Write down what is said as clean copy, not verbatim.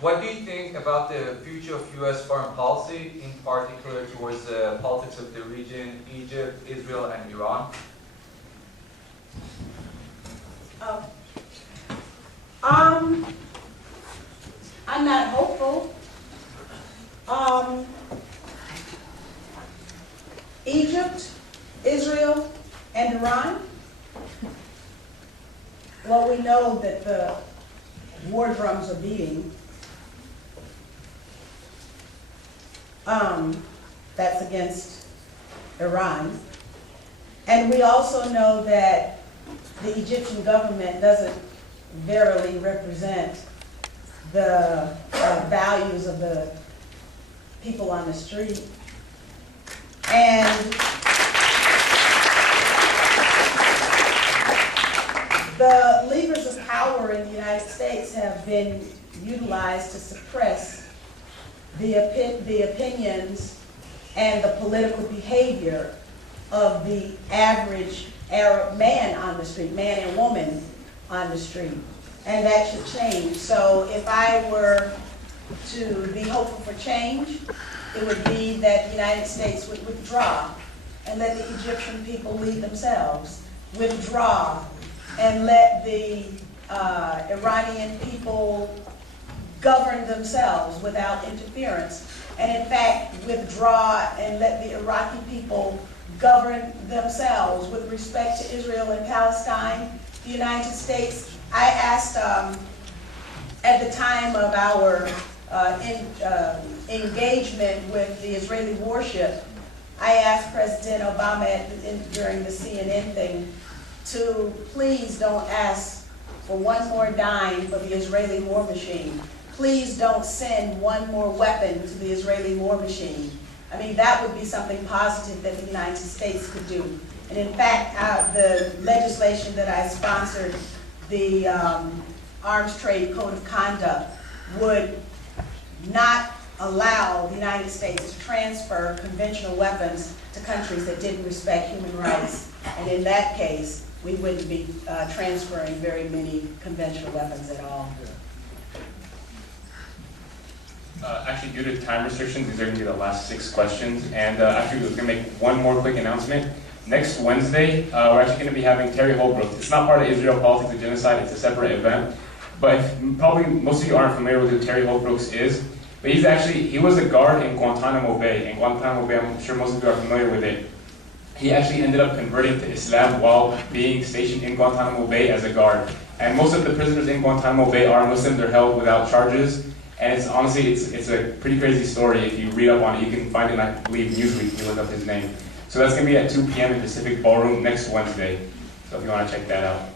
What do you think about the future of U.S. foreign policy, in particular towards the politics of the region, Egypt, Israel, and Iran? I'm not hopeful. Egypt, Israel, and Iran. Well, we know that the war drums are beating. That's against Iran. And we also know that the Egyptian government doesn't verily represent the values of the people on the street. And the levers of power in the United States have been utilized to suppress the opinions and the political behavior of the average Arab man on the street, man and woman on the street. And that should change. So if I were to be hopeful for change, it would be that the United States would withdraw and let the Egyptian people lead themselves. Withdraw and let the Iranian people govern themselves without interference. And in fact, withdraw and let the Iraqi people govern themselves with respect to Israel and Palestine. The United States, I asked at the time of our engagement with the Israeli warship, I asked President Obama during the CNN thing to please don't ask for one more dime for the Israeli war machine. Please don't send one more weapon to the Israeli war machine. I mean, that would be something positive that the United States could do. And in fact, the legislation that I sponsored, the Arms Trade Code of Conduct, would not allow the United States to transfer conventional weapons to countries that didn't respect human rights. And in that case, we wouldn't be transferring very many conventional weapons at all. Actually, due to time restrictions, these are going to be the last 6 questions. And actually, we're going to make one more quick announcement. Next Wednesday, we're actually going to be having Terry Holbrook. It's not part of Israel Politics and Genocide. It's a separate event. But probably most of you aren't familiar with who Terry Holbrook is. But he was a guard in Guantanamo Bay. In Guantanamo Bay, I'm sure most of you are familiar with it. He actually ended up converting to Islam while being stationed in Guantanamo Bay as a guard. And most of the prisoners in Guantanamo Bay are Muslims. They're held without charges. And it's honestly, it's a pretty crazy story. If you read up on it, you can find it in, I believe, Newsweek if you look up his name. So that's going to be at 2 p.m. in Pacific Ballroom next Wednesday. So if you want to check that out.